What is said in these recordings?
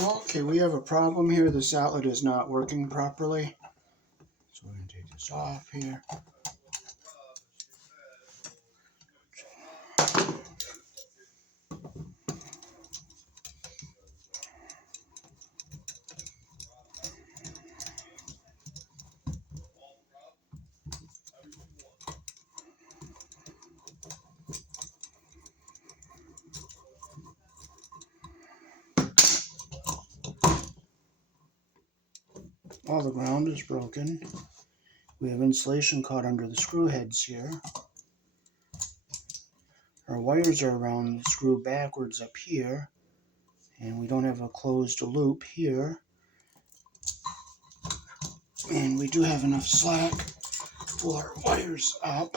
Okay, we have a problem here. This outlet is not working properly. So we're going to take this off here. All the ground is broken. We have insulation caught under the screw heads here. Our wires are around the screw backwards up here, and we don't have a closed loop here. And we do have enough slack to pull our wires up.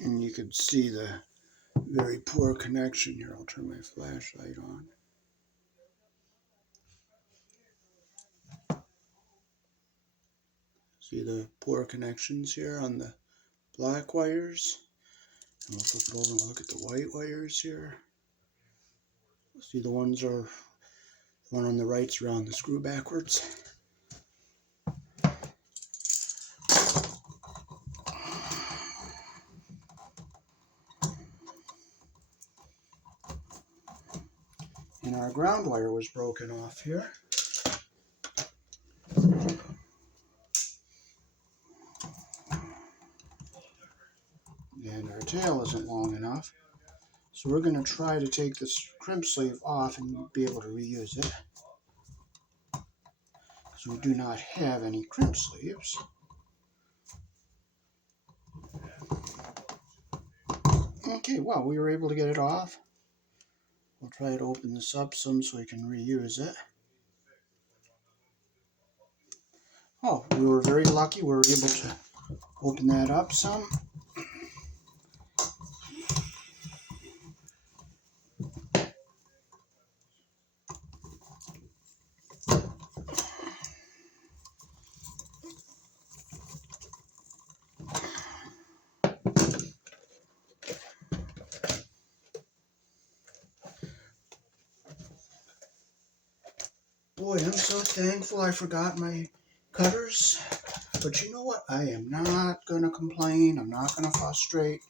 And you can see the very poor connection here. I'll turn my flashlight on. See the poor connections here on the black wires? And we'll flip it over and look at the white wires here. See the one on the right's around the screw backwards. And our ground wire was broken off here. And our tail isn't long enough. So we're going to try to take this crimp sleeve off and be able to reuse it. Because we do not have any crimp sleeves. Okay, well, we were able to get it off. We'll try to open this up some so we can reuse it. Oh, we were very lucky. We were able to open that up some. Boy, I'm so thankful I forgot my cutters. But you know what? I am not going to complain. I'm not going to frustrate.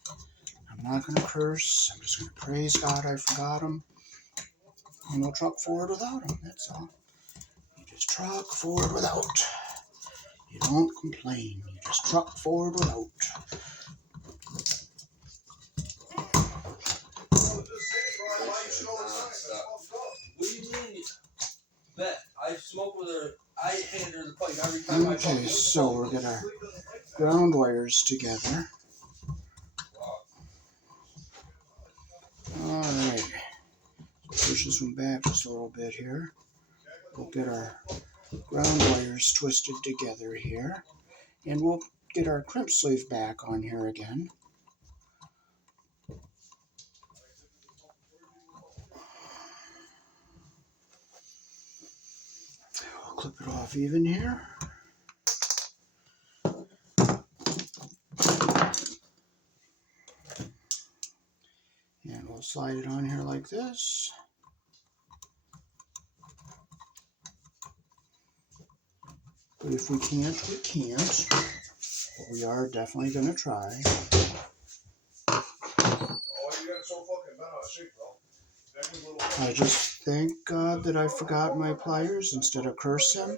I'm not going to curse. I'm just going to praise God I forgot them. And we'll truck forward without them. That's all. You just truck forward without. You don't complain. You just truck forward without. What do you mean? Bet I smoke with her. I hand her the pipe every time I Okay, so we'll get our ground wires together. Alright. So push this one back just a little bit here. We'll get our ground wires twisted together here. And we'll get our crimp sleeve back on here again. We'll clip it off even here. And we'll slide it on here like this. But if we can't, we can't. But we are definitely going to try. I just thank God that I forgot my pliers instead of curse him.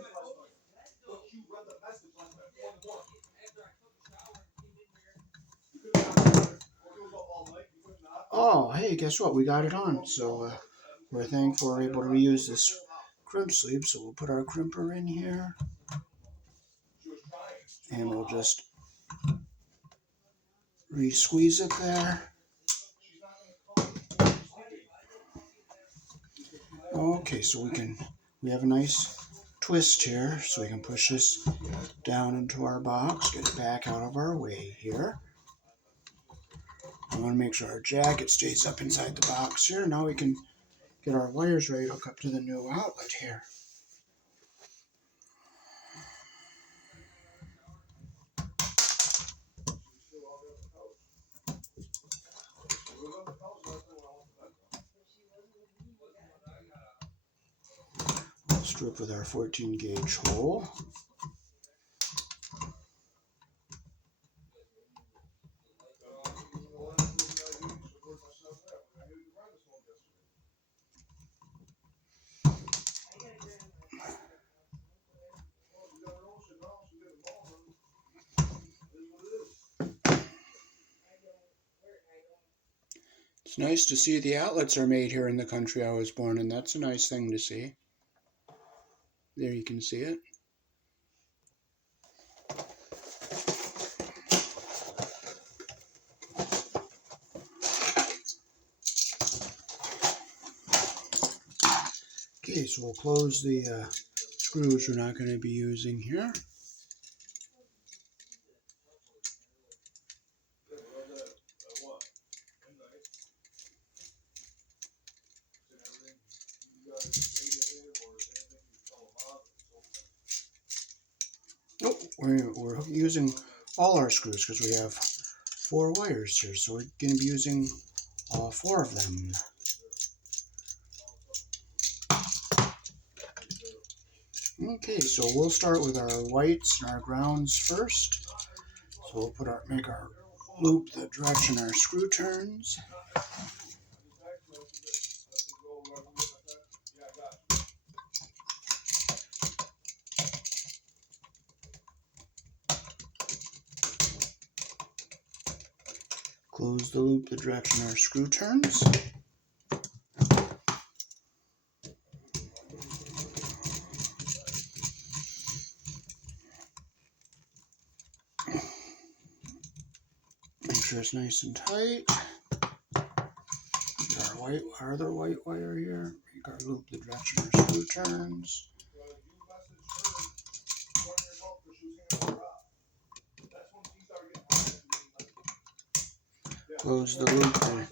Oh, hey, guess what? We got it on. So we're thankful we're able to reuse this crimp sleeve. So we'll put our crimper in here. And we'll just re-squeeze it there. Okay, so we have a nice twist here, so we can push this down into our box, get it back out of our way here. I want to make sure our jacket stays up inside the box here. Now we can get our wires ready to hook up to the new outlet here. We'll strip with our 14 gauge hole. It's nice to see the outlets are made here in the country I was born in. That's a nice thing to see. There you can see it. Okay, so we'll close the screws we're not going to be using here. Nope, we're using all our screws because we have 4 wires here, so we're going to be using all 4 of them. Okay, so we'll start with our whites and our grounds first. So we'll make our loop the direction our screw turns. Close the loop the direction our screw turns. Make sure it's nice and tight. Get our other white wire here. Make our loop the direction our screw turns. Close the loop the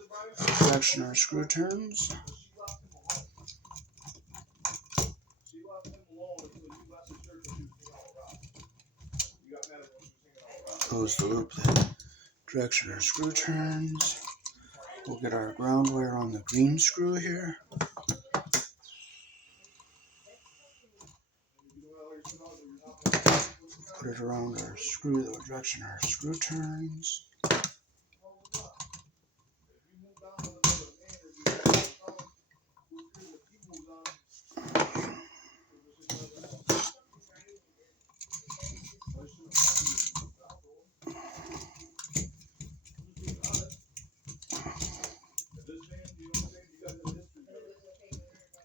direction our screw turns. Close the loop the direction our screw turns. We'll get our ground wire on the green screw here. Put it around our screw, the direction our screw turns.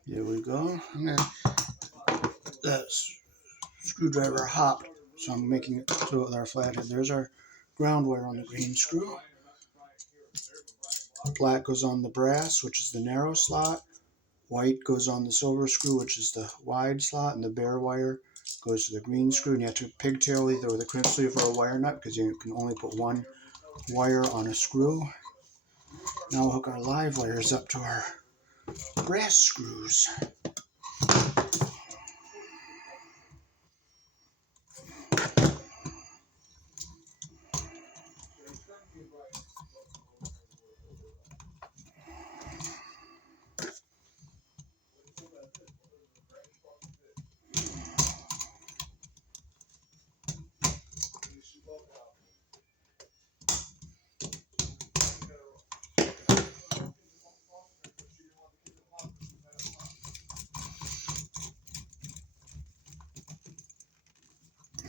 There we go. That screwdriver hopped, so I'm making it so with our flathead. There's our ground wire on the green screw. Black goes on the brass, which is the narrow slot. White goes on the silver screw, which is the wide slot, and the bare wire goes to the green screw. And you have to pigtail either with a crimp sleeve or a wire nut because you can only put one wire on a screw. Now we'll hook our live wires up to our brass screws.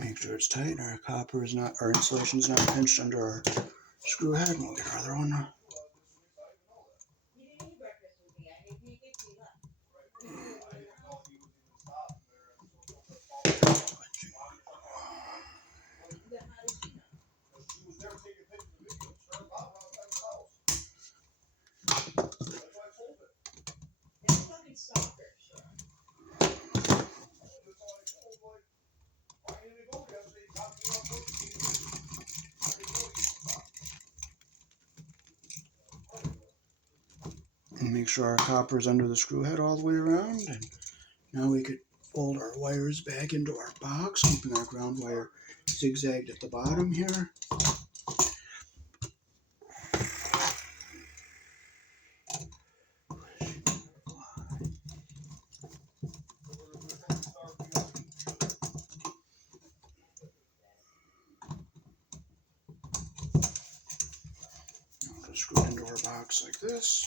Make sure it's tight. Our insulation is not pinched under our screw head. And we'll get our other one. And make sure our copper is under the screw head all the way around. And now we could fold our wires back into our box, keeping our ground wire zigzagged at the bottom here. Now just screw it into our box like this.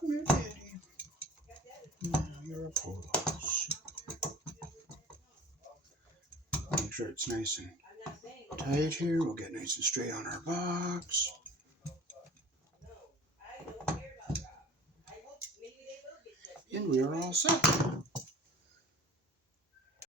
Come here, Daddy. Now you're a pose. Make sure it's nice and tight here. We'll get nice and straight on our box. And we are all set.